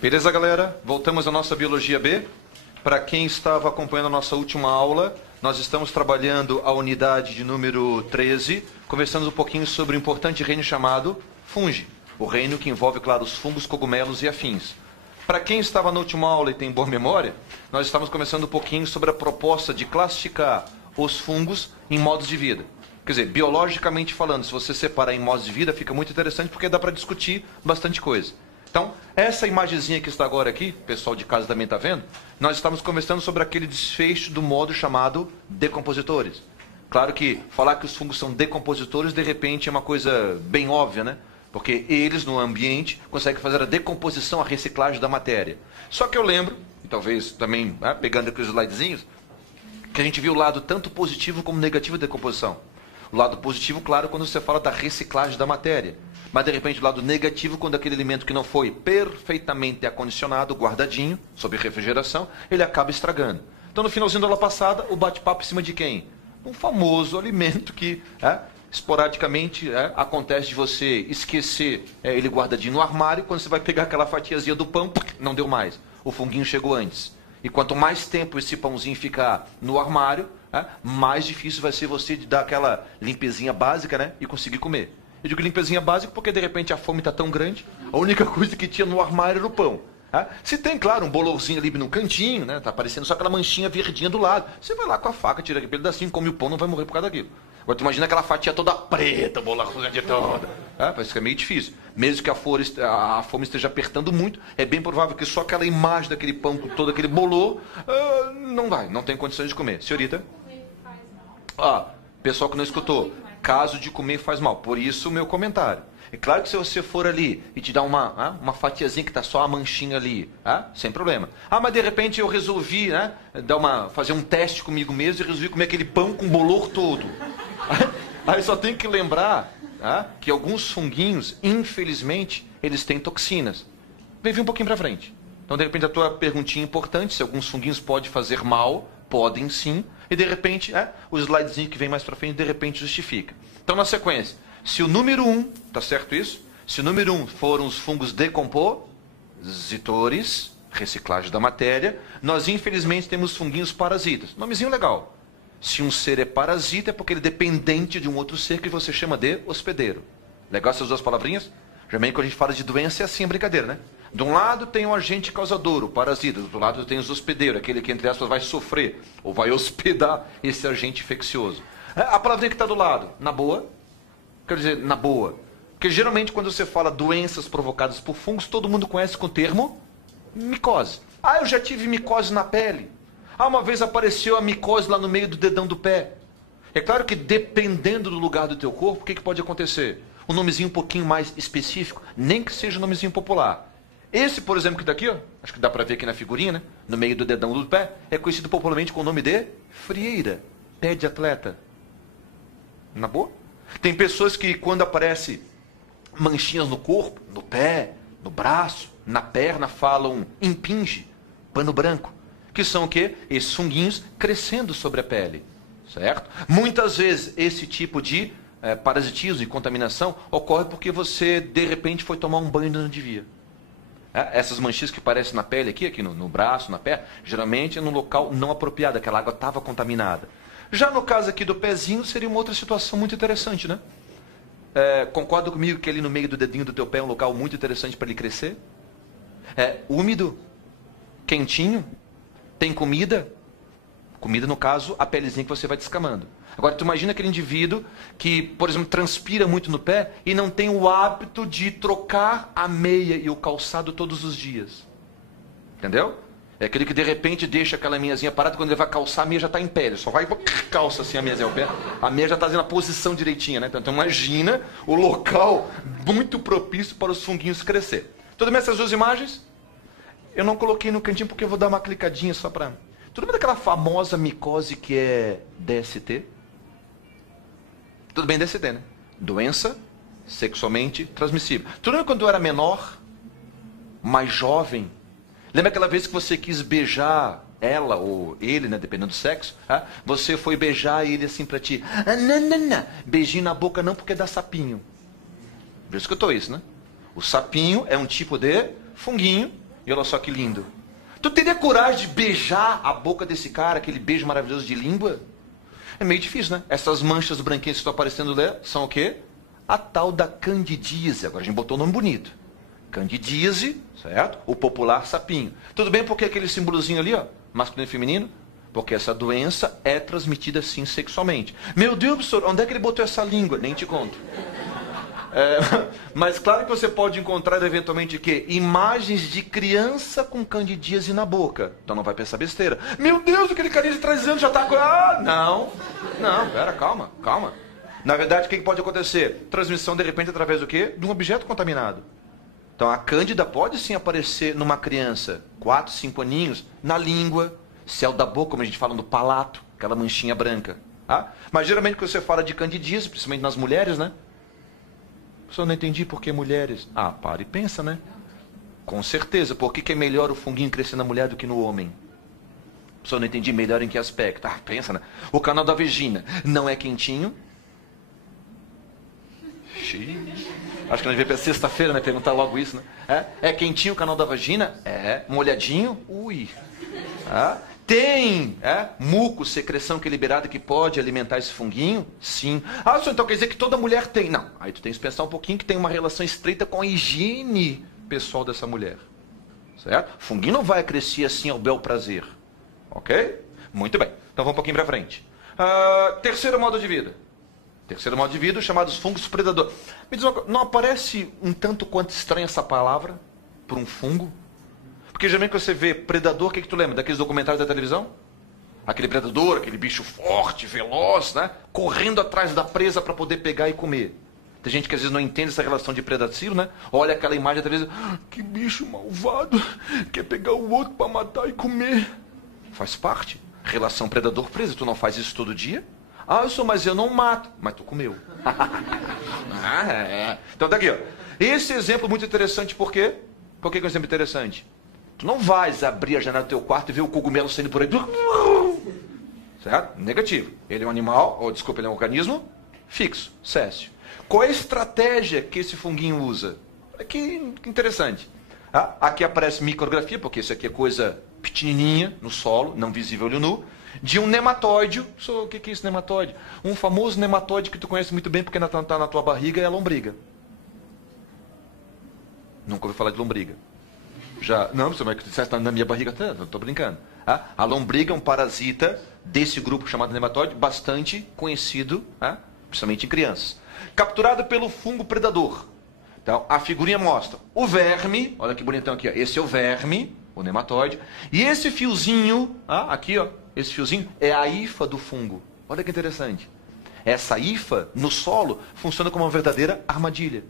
Beleza, galera? Voltamos à nossa Biologia B. Para quem estava acompanhando a nossa última aula, nós estamos trabalhando a unidade de número 13, conversando um pouquinho sobre o importante reino chamado fungi, o reino que envolve, claro, os fungos, cogumelos e afins. Para quem estava na última aula e tem boa memória, nós estamos conversando um pouquinho sobre a proposta de classificar os fungos em modos de vida. Quer dizer, biologicamente falando, se você separar em modos de vida, fica muito interessante porque dá para discutir bastante coisa. Então, essa imagenzinha que está agora aqui, o pessoal de casa também está vendo, nós estamos conversando sobre aquele desfecho do modo chamado decompositores. Claro que falar que os fungos são decompositores, de repente, é uma coisa bem óbvia, né? Porque eles, no ambiente, conseguem fazer a decomposição, a reciclagem da matéria. Só que eu lembro, e talvez também, pegando aqui os slidezinhos, que a gente viu o lado tanto positivo como negativo da decomposição. O lado positivo, claro, quando você fala da reciclagem da matéria. Mas, de repente, o lado negativo, quando aquele alimento que não foi perfeitamente acondicionado, guardadinho, sob refrigeração, ele acaba estragando. Então, no finalzinho da aula passada, o bate-papo em cima de quem? Um famoso alimento que, esporadicamente, acontece de você esquecer ele guardadinho no armário, quando você vai pegar aquela fatiazinha do pão, não deu mais. O funguinho chegou antes. E quanto mais tempo esse pãozinho ficar no armário, mais difícil vai ser você de dar aquela limpezinha básica, né, e conseguir comer. Eu digo limpezinha básica porque, de repente, a fome está tão grande, a única coisa que tinha no armário era o pão. Se tem, claro, um bolorzinho ali no cantinho, né, tá aparecendo só aquela manchinha verdinha do lado, você vai lá com a faca, tira aquele pedacinho, come o pão, não vai morrer por causa daquilo. Agora, tu imagina aquela fatia toda preta, bolorzinha de toda. Parece que é meio difícil. Mesmo que a fome esteja apertando muito, é bem provável que só aquela imagem daquele pão com todo aquele bolor, não tem condições de comer. Senhorita? Pessoal que não escutou. Caso de comer faz mal. Por isso o meu comentário. É claro que se você for ali e te dar uma fatiazinha que está só a manchinha ali, sem problema. Mas de repente eu resolvi fazer um teste comigo mesmo e resolvi comer aquele pão com bolor todo. Aí só tem que lembrar que alguns funguinhos, infelizmente, eles têm toxinas. Vem um pouquinho para frente. Então, de repente, a tua perguntinha é importante, se alguns funguinhos podem fazer mal, podem sim. E de repente, o slidezinho que vem mais para frente, de repente justifica. Então, na sequência, se o número 1, tá certo isso? Se o número 1 foram os fungos decompositores, reciclagem da matéria, nós infelizmente temos funguinhos parasitas. Nomezinho legal. Se um ser é parasita, é porque ele é dependente de um outro ser que você chama de hospedeiro. Legal essas duas palavrinhas? Geralmente quando a gente fala de doença é assim a brincadeira, né? De um lado tem o agente causador, o parasita. Do outro lado tem os hospedeiros, aquele que, entre aspas, vai sofrer ou vai hospedar esse agente infeccioso. A palavrinha que está do lado, na boa, quer dizer, na boa. Porque geralmente quando você fala doenças provocadas por fungos, todo mundo conhece com o termo micose. Eu já tive micose na pele. Uma vez apareceu a micose lá no meio do dedão do pé. É claro que dependendo do lugar do teu corpo, o que pode acontecer? Um nomezinho um pouquinho mais específico, nem que seja um nomezinho popular. Esse, por exemplo, que está aqui, acho que dá para ver aqui na figurinha, né? No meio do dedão do pé, é conhecido popularmente com o nome de frieira, pé de atleta. Na boa? Tem pessoas que quando aparece manchinhas no corpo, no pé, no braço, na perna, falam impinge, pano branco. Que são o quê? Esses funguinhos crescendo sobre a pele. Certo? Muitas vezes esse tipo de parasitismo e contaminação ocorre porque você, de repente, foi tomar um banho e não devia. Essas manchinhas que aparecem na pele aqui no braço, na perna, geralmente é num local não apropriado, aquela água estava contaminada. Já no caso aqui do pezinho, seria uma outra situação muito interessante, né? Concorda comigo que ali no meio do dedinho do teu pé é um local muito interessante para ele crescer? Úmido, quentinho, tem comida. Comida, no caso, a pelezinha que você vai descamando. Agora, tu imagina aquele indivíduo que, por exemplo, transpira muito no pé e não tem o hábito de trocar a meia e o calçado todos os dias. Entendeu? É aquele que, de repente, deixa aquela meiazinha parada, quando ele vai calçar, a meia já está em pé. Ele só vai e calça assim a meiazinha ao pé. A meia já está fazendo a posição direitinha, né? Então, imagina o local muito propício para os funguinhos crescer. Tudo bem essas duas imagens? Eu não coloquei no cantinho porque eu vou dar uma clicadinha só para... Tudo bem daquela famosa micose que é DST? Tudo bem DST, né? Doença sexualmente transmissível. Tudo bem quando eu era menor, mais jovem? Lembra aquela vez que você quis beijar ela ou ele, né, dependendo do sexo, você foi beijar ele assim pra ti. Não. Beijinho na boca não, porque dá sapinho. Já escutou isso, né? O sapinho é um tipo de funguinho, e olha só que lindo. Tu teria coragem de beijar a boca desse cara, aquele beijo maravilhoso de língua? É meio difícil, né? Essas manchas branquinhas que estão aparecendo lá são o quê? A tal da candidíase. Agora a gente botou um nome bonito. Candidíase, certo? O popular sapinho. Tudo bem porque aquele símbolozinho ali, ó, masculino e feminino? Porque essa doença é transmitida sim sexualmente. Meu Deus, professor, onde é que ele botou essa língua? Nem te conto. Mas claro que você pode encontrar eventualmente que imagens de criança com candidíase na boca. Então não vai pensar besteira. Meu Deus, aquele carinha de 3 anos já está com... Não, pera, calma. Na verdade, o que pode acontecer? Transmissão, de repente, através do quê? De um objeto contaminado. Então a cândida pode sim aparecer numa criança, 4, 5 aninhos, na língua, céu da boca, como a gente fala no palato, aquela manchinha branca. Mas geralmente quando você fala de candidíase, principalmente nas mulheres, né? Só não entendi por que mulheres. Para e pensa, né? Com certeza. Por que é melhor o funguinho crescer na mulher do que no homem? Só não entendi melhor em que aspecto. Pensa, né? O canal da vagina não é quentinho? Acho que nós devia pensar sexta-feira, né? Perguntar logo isso, né? É quentinho o canal da vagina? Molhadinho? Ui. Tem muco, secreção que é liberada que pode alimentar esse funguinho? Sim. Só então quer dizer que toda mulher tem? Não. Aí tu tens que pensar um pouquinho que tem uma relação estreita com a higiene pessoal dessa mulher. Certo? O funguinho não vai crescer assim ao bel prazer. Ok? Muito bem. Então vamos um pouquinho para frente. Terceiro modo de vida. Terceiro modo de vida, chamados fungos predadores. Me diz uma coisa, não aparece um tanto quanto estranha essa palavra por um fungo? Porque geralmente quando você vê predador, o que tu lembra? Daqueles documentários da televisão? Aquele predador, aquele bicho forte, veloz, né? Correndo atrás da presa para poder pegar e comer. Tem gente que às vezes não entende essa relação de predacilo, né? Olha aquela imagem da televisão, que bicho malvado, quer pegar o outro para matar e comer. Faz parte. Relação predador-presa, tu não faz isso todo dia? Mas eu não mato. Mas tu comeu. Então tá aqui, ó. Esse exemplo é muito interessante, por quê? Por que é um exemplo interessante? Tu não vais abrir a janela do teu quarto e ver o cogumelo saindo por aí. Certo? Negativo. Ele é um animal, ele é um organismo fixo, céssio. Qual é a estratégia que esse funguinho usa? Que interessante. Aqui aparece micrografia, porque isso aqui é coisa pequenininha no solo, não visível olho nu, de um nematóide. O que é esse nematóide? Um famoso nematóide que tu conhece muito bem porque está na tua barriga, é a lombriga. Nunca ouvi falar de lombriga. Já, não, você vai dizer na minha barriga, não estou brincando. A lombriga é um parasita desse grupo chamado nematóide, bastante conhecido, principalmente em crianças. Capturado pelo fungo predador. Então, a figurinha mostra o verme, olha que bonitão aqui, ó. Esse é o verme, o nematóide. E esse fiozinho, aqui, ó, esse fiozinho é a hifa do fungo. Olha que interessante. Essa hifa, no solo, funciona como uma verdadeira armadilha.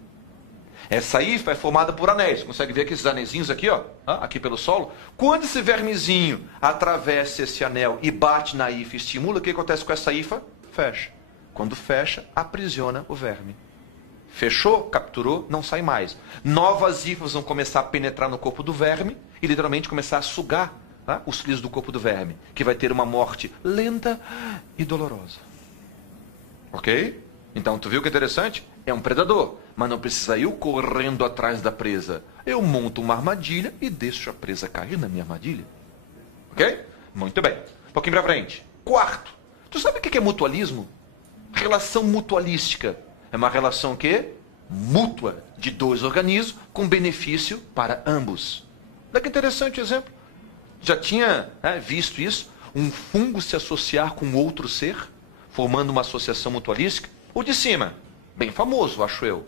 Essa hifa é formada por anéis. Consegue ver aqui esses anéisinhos aqui, ó, aqui pelo solo? Quando esse vermezinho atravessa esse anel e bate na hifa e estimula, o que acontece com essa hifa? Fecha. Quando fecha, aprisiona o verme. Fechou, capturou, não sai mais. Novas hifas vão começar a penetrar no corpo do verme e literalmente começar a sugar os fluidos do corpo do verme, que vai ter uma morte lenta e dolorosa. Ok? Então, tu viu que é interessante? É um predador, mas não precisa ir correndo atrás da presa. Eu monto uma armadilha e deixo a presa cair na minha armadilha. Ok? Muito bem. Um pouquinho pra frente. Quarto. Tu sabe o que é mutualismo? Relação mutualística. É uma relação que mútua de dois organismos com benefício para ambos. Olha que interessante o exemplo. Já tinha visto isso? Um fungo se associar com outro ser, formando uma associação mutualística? O de cima, bem famoso, acho eu.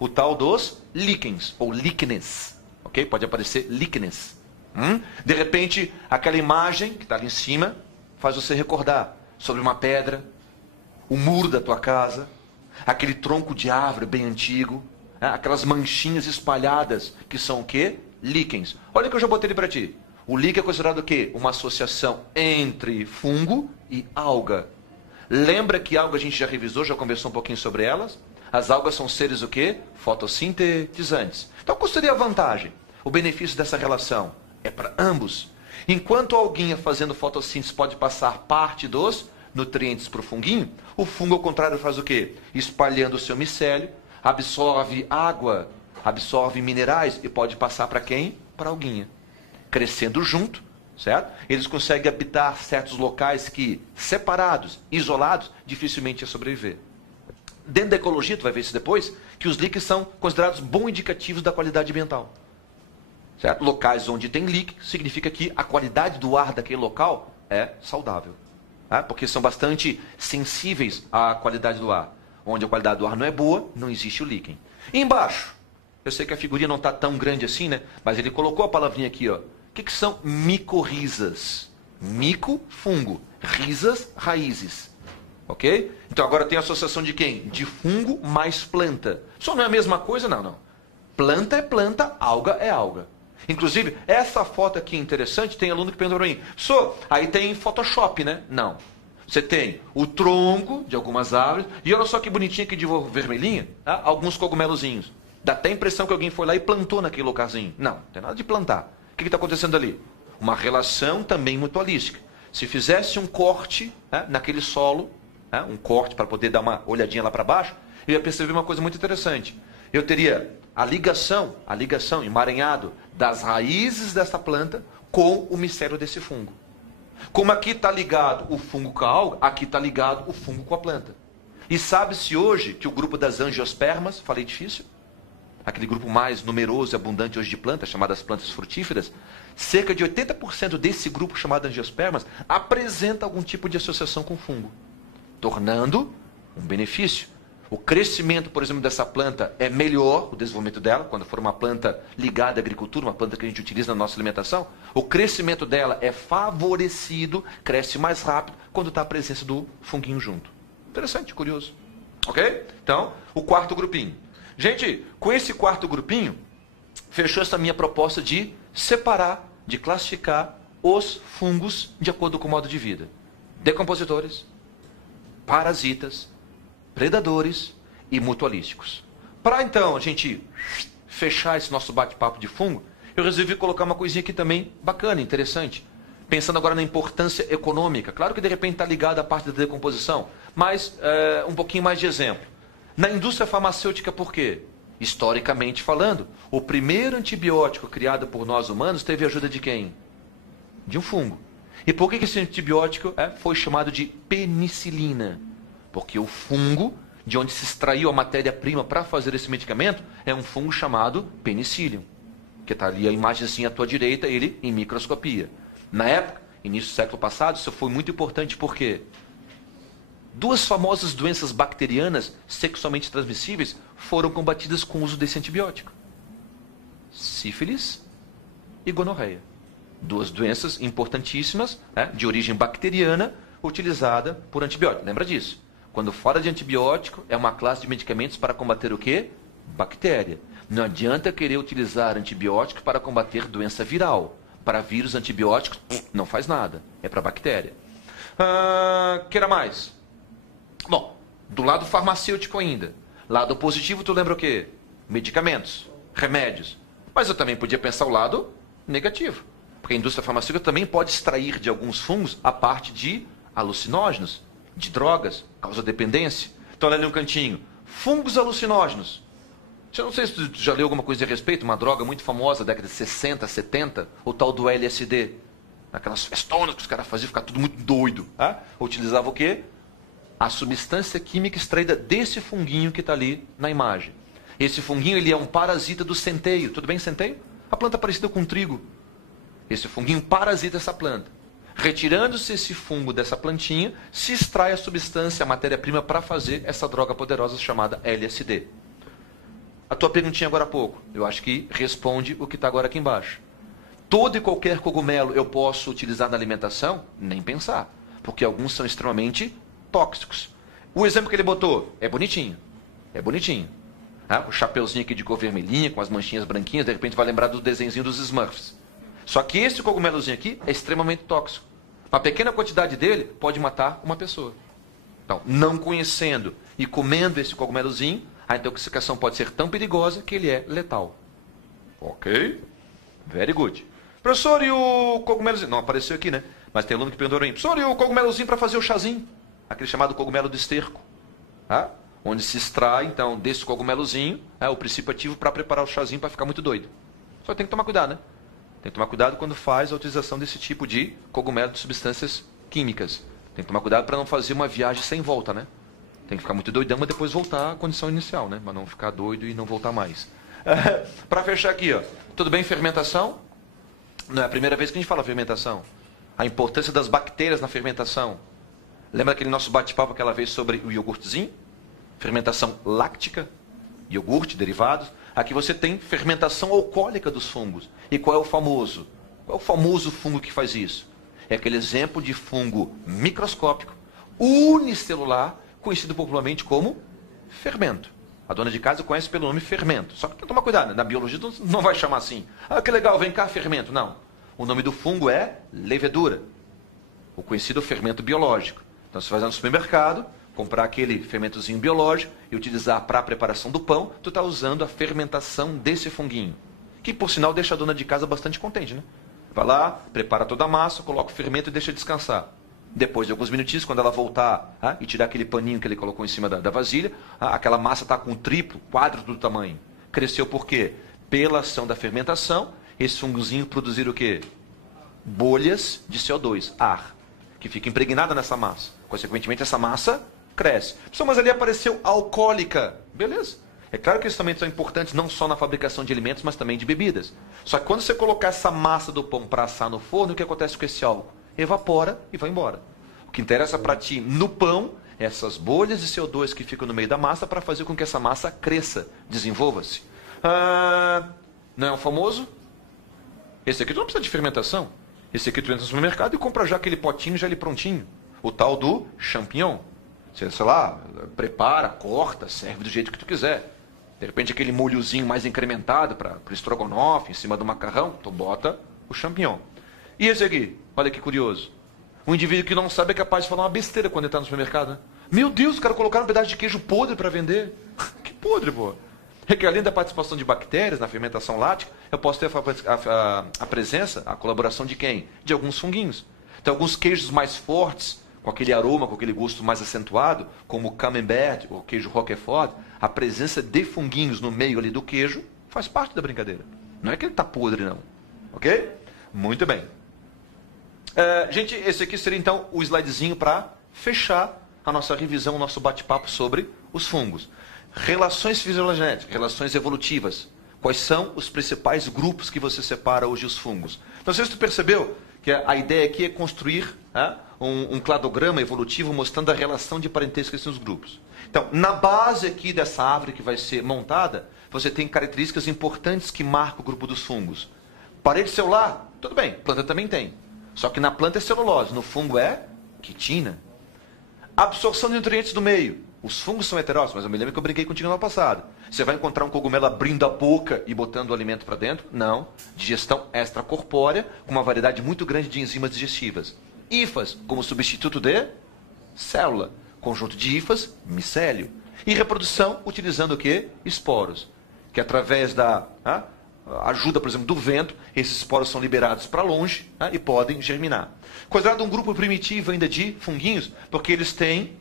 O tal dos líquens, ou líquenes. Ok? Pode aparecer líquenes. De repente, aquela imagem que está ali em cima faz você recordar sobre uma pedra, o muro da tua casa, aquele tronco de árvore bem antigo, aquelas manchinhas espalhadas, que são o quê? Líquens. Olha que eu já botei ele para ti. O líquen é considerado o quê? Uma associação entre fungo e alga. Lembra que alga a gente já revisou, já conversou um pouquinho sobre elas? As algas são seres o quê? Fotossintetizantes. Então, qual seria a vantagem? O benefício dessa relação é para ambos. Enquanto a alguinha fazendo fotossíntese pode passar parte dos nutrientes para o funguinho, o fungo, ao contrário, faz o quê? Espalhando o seu micélio, absorve água, absorve minerais e pode passar para quem? Para a alguinha. Crescendo junto, certo? Eles conseguem habitar certos locais que, separados, isolados, dificilmente ia sobreviver. Dentro da ecologia, tu vai ver isso depois, que os líquens são considerados bons indicativos da qualidade ambiental. Certo? Locais onde tem líquido significa que a qualidade do ar daquele local é saudável. Tá? Porque são bastante sensíveis à qualidade do ar. Onde a qualidade do ar não é boa, não existe o líquen. E embaixo, eu sei que a figurinha não está tão grande assim, né? Mas ele colocou a palavrinha aqui, ó. O que são micorrizas? Mico, fungo. Risas, raízes. Ok? Então agora tem a associação de quem? De fungo mais planta. Só não é a mesma coisa? Não, não. Planta é planta, alga é alga. Inclusive, essa foto aqui é interessante, tem aluno que pergunta para mim, aí tem Photoshop, né? Não. Você tem o tronco de algumas árvores, e olha só que bonitinho aqui de vermelhinha, tá? Alguns cogumelozinhos. Dá até a impressão que alguém foi lá e plantou naquele lugarzinho. Não, não tem nada de plantar. O que está acontecendo ali? Uma relação também mutualística. Se fizesse um corte, né, naquele solo, né, um corte para poder dar uma olhadinha lá para baixo, eu ia perceber uma coisa muito interessante. Eu teria a ligação emaranhado das raízes dessa planta com o micélio desse fungo. Como aqui está ligado o fungo com a alga, aqui está ligado o fungo com a planta. E sabe-se hoje que o grupo das angiospermas, falei difícil? Aquele grupo mais numeroso e abundante hoje de plantas, chamadas plantas frutíferas, cerca de 80% desse grupo chamado angiospermas apresenta algum tipo de associação com fungo, tornando um benefício. O crescimento, por exemplo, dessa planta é melhor, o desenvolvimento dela, quando for uma planta ligada à agricultura, uma planta que a gente utiliza na nossa alimentação, o crescimento dela é favorecido, cresce mais rápido, quando está a presença do funguinho junto. Interessante, curioso. Ok? Então, o quarto grupinho. Gente, com esse quarto grupinho, fechou essa minha proposta de separar, de classificar os fungos de acordo com o modo de vida. Decompositores, parasitas, predadores e mutualísticos. Para então a gente fechar esse nosso bate-papo de fungo, eu resolvi colocar uma coisinha aqui também bacana, interessante. Pensando agora na importância econômica. Claro que de repente está ligado à parte da decomposição, mas um pouquinho mais de exemplo. Na indústria farmacêutica, por quê? Historicamente falando, o primeiro antibiótico criado por nós humanos teve a ajuda de quem? De um fungo. E por que esse antibiótico foi chamado de penicilina? Porque o fungo, de onde se extraiu a matéria-prima para fazer esse medicamento, é um fungo chamado Penicillium. Que está ali a imagem assim à tua direita, ele em microscopia. Na época, início do século passado, isso foi muito importante porque duas famosas doenças bacterianas sexualmente transmissíveis foram combatidas com o uso desse antibiótico. Sífilis e gonorreia. Duas doenças importantíssimas, de origem bacteriana, utilizada por antibiótico. Lembra disso? Quando fora de antibiótico, é uma classe de medicamentos para combater o quê? Bactéria. Não adianta querer utilizar antibiótico para combater doença viral. Para vírus, antibióticos, não faz nada. É para bactéria. Queira mais? Bom, do lado farmacêutico ainda. Lado positivo, tu lembra o quê? Medicamentos, remédios. Mas eu também podia pensar o lado negativo. Porque a indústria farmacêutica também pode extrair de alguns fungos a parte de alucinógenos, de drogas, causa dependência. Então, olha ali um cantinho. Fungos alucinógenos. Eu não sei se tu já leu alguma coisa a respeito, uma droga muito famosa, década de 60, 70, o tal do LSD. Aquelas festonas que os caras faziam, ficar tudo muito doido. Utilizava o quê? A substância química extraída desse funguinho que está ali na imagem. Esse funguinho ele é um parasita do centeio. Tudo bem, centeio? A planta parecida com trigo. Esse funguinho parasita essa planta. Retirando-se esse fungo dessa plantinha, se extrai a substância, a matéria-prima para fazer essa droga poderosa chamada LSD. A tua perguntinha agora há pouco, eu acho que responde o que está agora aqui embaixo. Todo e qualquer cogumelo eu posso utilizar na alimentação? Nem pensar, porque alguns são extremamente tóxicos. O exemplo que ele botou é bonitinho. É bonitinho. O chapeuzinho aqui de cor vermelhinha, com as manchinhas branquinhas, de repente vai lembrar do desenhozinho dos Smurfs. Só que esse cogumelozinho aqui é extremamente tóxico. Uma pequena quantidade dele pode matar uma pessoa. Então, não conhecendo e comendo esse cogumelozinho, a intoxicação pode ser tão perigosa que ele é letal. Ok? Very good. Professor, e o cogumelozinho? Não apareceu aqui, né? Mas tem aluno que perguntou para mim, professor, e o cogumelozinho para fazer o chazinho? Aquele chamado cogumelo do esterco. Tá? Onde se extrai, então, desse cogumelozinho, o princípio ativo para preparar o chazinho para ficar muito doido. Só tem que tomar cuidado, né? Tem que tomar cuidado quando faz a utilização desse tipo de cogumelo de substâncias químicas. Tem que tomar cuidado para não fazer uma viagem sem volta, né? Tem que ficar muito doidão, mas depois voltar à condição inicial, né? Mas não ficar doido e não voltar mais. Para fechar aqui, ó. Tudo bem, fermentação? Não é a primeira vez que a gente fala fermentação. A importância das bactérias na fermentação. Lembra aquele nosso bate-papo aquela vez sobre o iogurtezinho? Fermentação láctica, iogurte, derivados. Aqui você tem fermentação alcoólica dos fungos. E qual é o famoso? Qual é o famoso fungo que faz isso? É aquele exemplo de fungo microscópico, unicelular, conhecido popularmente como fermento. A dona de casa conhece pelo nome fermento. Só que tem que tomar cuidado, né? Na biologia não vai chamar assim. Ah, que legal, vem cá, fermento. Não. O nome do fungo é levedura. O conhecido fermento biológico. Então, você vai no supermercado, comprar aquele fermentozinho biológico e utilizar para a preparação do pão, tu está usando a fermentação desse funguinho. Que, por sinal, deixa a dona de casa bastante contente, né? Vai lá, prepara toda a massa, coloca o fermento e deixa descansar. Depois de alguns minutinhos, quando ela voltar e tirar aquele paninho que ele colocou em cima da vasilha, aquela massa está com triplo, quádruplo do tamanho. Cresceu por quê? Pela ação da fermentação, esse fungozinho produzir o quê? Bolhas de CO2, ar, que fica impregnada nessa massa. Consequentemente, essa massa cresce. Mas ali apareceu alcoólica. Beleza. É claro que esses também são importantes não só na fabricação de alimentos, mas também de bebidas. Só que quando você colocar essa massa do pão para assar no forno, o que acontece com esse álcool? Evapora e vai embora. O que interessa para ti no pão é essas bolhas de CO2 que ficam no meio da massa para fazer com que essa massa cresça, desenvolva-se. Não é um famoso? Esse aqui tu não precisa de fermentação. Esse aqui tu entra no supermercado e compra já aquele potinho já ali prontinho. O tal do champignon. Você, sei lá, prepara, corta, serve do jeito que tu quiser. De repente aquele molhozinho mais incrementado para o estrogonofe, em cima do macarrão, tu bota o champignon. E esse aqui? Olha que curioso. Um indivíduo que não sabe é capaz de falar uma besteira quando ele está no supermercado. Né? Meu Deus, os caras colocaram um pedaço de queijo podre para vender. Que podre, pô. É que além da participação de bactérias na fermentação lática, eu posso ter a presença, a colaboração de quem? De alguns funguinhos. Então, alguns queijos mais fortes, com aquele aroma, com aquele gosto mais acentuado, como o camembert ou queijo roquefort, a presença de funguinhos no meio ali do queijo faz parte da brincadeira. Não é que ele está podre, não. Ok? Muito bem. Gente, esse aqui seria então o slidezinho para fechar a nossa revisão, o nosso bate-papo sobre os fungos. Relações fisiológicas, relações evolutivas. Quais são os principais grupos que você separa hoje os fungos? Não sei se tu percebeu que a ideia aqui é construir um cladograma evolutivo mostrando a relação de parentesco entre os grupos. Então, na base aqui dessa árvore que vai ser montada, você tem características importantes que marcam o grupo dos fungos. Parede celular, tudo bem, planta também tem. Só que na planta é celulose, no fungo é quitina. Absorção de nutrientes do meio. Os fungos são heterócitos, mas eu me lembro que eu brinquei contigo no ano passado. Você vai encontrar um cogumelo abrindo a boca e botando o alimento para dentro? Não. Digestão extracorpórea, com uma variedade muito grande de enzimas digestivas. Hifas, como substituto de célula. Conjunto de hifas, micélio. E reprodução, utilizando o quê? Esporos. Que através da ajuda, por exemplo, do vento, esses esporos são liberados para longe e podem germinar. Considerado um grupo primitivo ainda de funguinhos, porque eles têm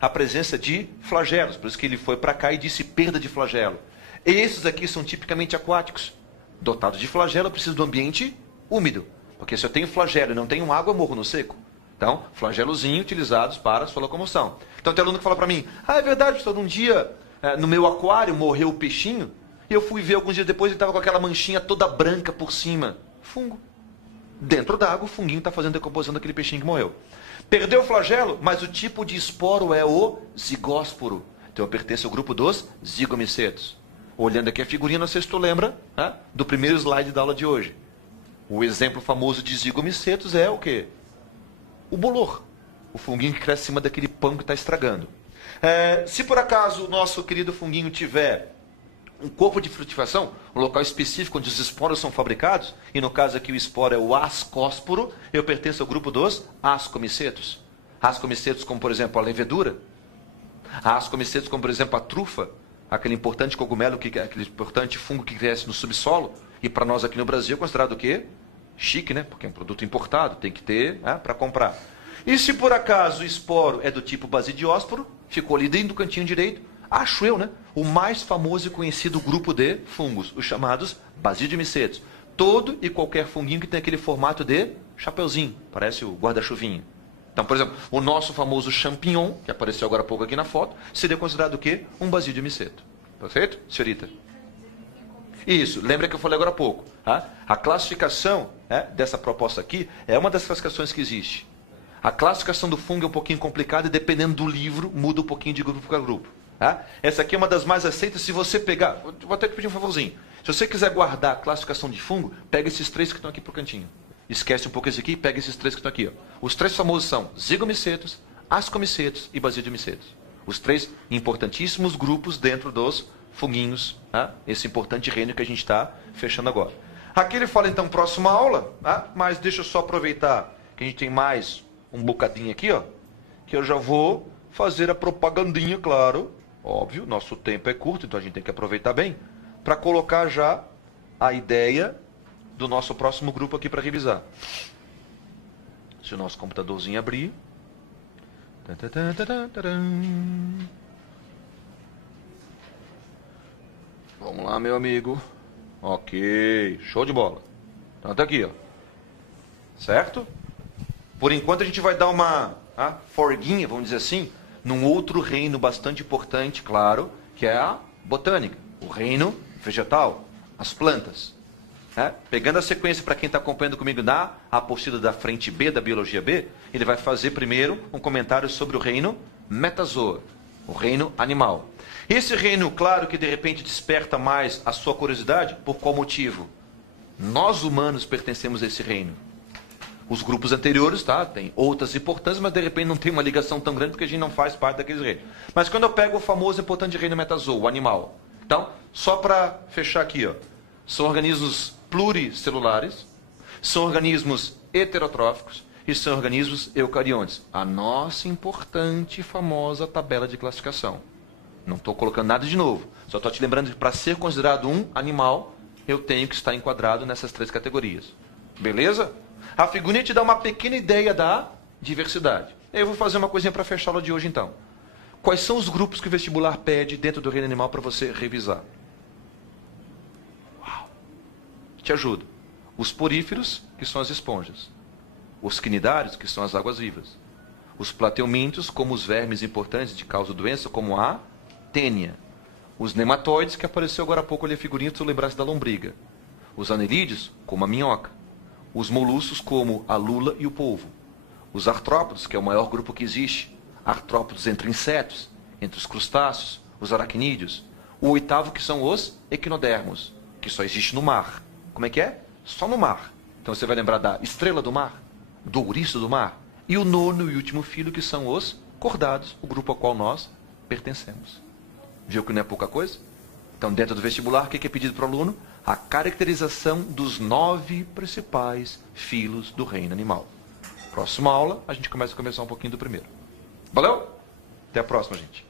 a presença de flagelos. Por isso que ele foi para cá e disse perda de flagelo. Esses aqui são tipicamente aquáticos. Dotados de flagelo, eu preciso do ambiente úmido. Porque se eu tenho flagelo e não tenho água, eu morro no seco. Então, flagelozinho utilizados para a sua locomoção. Então tem aluno que fala para mim, é verdade, professor, um dia no meu aquário morreu o peixinho, e eu fui ver alguns dias depois e ele estava com aquela manchinha toda branca por cima. Fungo. Dentro da água, o funguinho está fazendo decomposição daquele peixinho que morreu. Perdeu o flagelo, mas o tipo de esporo é o zigósporo. Então eu pertenço ao grupo dos zigomicetos. Olhando aqui a figurinha, não sei se tu lembra do primeiro slide da aula de hoje. O exemplo famoso de zigomicetos é o quê? O bolor. O funguinho que cresce em cima daquele pão que está estragando. Se por acaso o nosso querido funguinho tiver um corpo de frutificação, um local específico onde os esporos são fabricados, e no caso aqui o esporo é o ascósporo, eu pertenço ao grupo dos ascomicetos. Ascomicetos como, por exemplo, a levedura. Ascomicetos como, por exemplo, a trufa, aquele importante cogumelo, aquele importante fungo que cresce no subsolo, e para nós aqui no Brasil é considerado o quê? Chique, né? Porque é um produto importado, tem que ter, né, para comprar. E se por acaso o esporo é do tipo basidiósporo, ficou ali dentro do cantinho direito, acho eu, né? O mais famoso e conhecido grupo de fungos, os chamados basidiomicetos. Todo e qualquer funguinho que tem aquele formato de chapeuzinho, parece o guarda-chuvinho. Então, por exemplo, o nosso famoso champignon, que apareceu agora há pouco aqui na foto, seria considerado o quê? Um basidiomiceto. Perfeito, senhorita? Isso, lembra que eu falei agora há pouco. Tá? A classificação, né, dessa proposta aqui é uma das classificações que existe. A classificação do fungo é um pouquinho complicada e dependendo do livro, muda um pouquinho de grupo para grupo. Tá? Essa aqui é uma das mais aceitas. Se você pegar, vou até te pedir um favorzinho. Se você quiser guardar a classificação de fungo, pega esses três que estão aqui para o cantinho. Esquece um pouco esse aqui e pega esses três que estão aqui. Ó. Os três famosos são zigomicetos, ascomicetos e basidiomicetos. Os três importantíssimos grupos dentro dos funguinhos. Tá? Esse importante reino que a gente está fechando agora. Aqui ele fala então próxima aula, tá? Mas deixa eu só aproveitar que a gente tem mais um bocadinho aqui, ó, que eu já vou fazer a propagandinha, claro. Óbvio, nosso tempo é curto, então a gente tem que aproveitar bem, para colocar já a ideia do nosso próximo grupo aqui para revisar. Se o nosso computadorzinho abrir. Vamos lá, meu amigo. Ok, show de bola. Então tá aqui, ó. Certo? Por enquanto a gente vai dar uma forguinha, vamos dizer assim, num outro reino bastante importante, claro, que é a botânica, o reino vegetal, as plantas. Pegando a sequência para quem está acompanhando comigo na apostila da frente B, da Biologia B, ele vai fazer primeiro um comentário sobre o reino metazoa, o reino animal. Esse reino, claro que de repente desperta mais a sua curiosidade, por qual motivo? Nós humanos pertencemos a esse reino. Os grupos anteriores, tá? Tem outras importâncias, mas de repente não tem uma ligação tão grande porque a gente não faz parte daqueles reinos. Mas quando eu pego o famoso e importante reino metazoa, o animal. Então, só para fechar aqui, ó, são organismos pluricelulares, são organismos heterotróficos e são organismos eucariontes. A nossa importante e famosa tabela de classificação. Não estou colocando nada de novo. Só estou te lembrando que para ser considerado um animal, eu tenho que estar enquadrado nessas três categorias. Beleza? A figurinha te dá uma pequena ideia da diversidade. Eu vou fazer uma coisinha para fechar a aula de hoje, então. Quais são os grupos que o vestibular pede dentro do reino animal para você revisar? Uau! Te ajudo. Os poríferos, que são as esponjas. Os quinidários, que são as águas-vivas. Os plateumintos, como os vermes importantes de causa doença, como a tênia. Os nematóides, que apareceu agora há pouco ali a figurinha, se tu lembrasse da lombriga. Os anelídeos, como a minhoca. Os moluscos, como a lula e o polvo. Os artrópodes, que é o maior grupo que existe. Artrópodes entre insetos, entre os crustáceos, os aracnídeos. O oitavo, que são os equinodermos, que só existe no mar. Como é que é? Só no mar. Então você vai lembrar da estrela do mar, do ouriço do mar. E o nono e último filho, que são os cordados, o grupo ao qual nós pertencemos. Viu que não é pouca coisa? Então, dentro do vestibular, o que é pedido para o aluno? A caracterização dos 9 principais filos do reino animal. Próxima aula, a gente começa a conversar um pouquinho do primeiro. Valeu? Até a próxima, gente.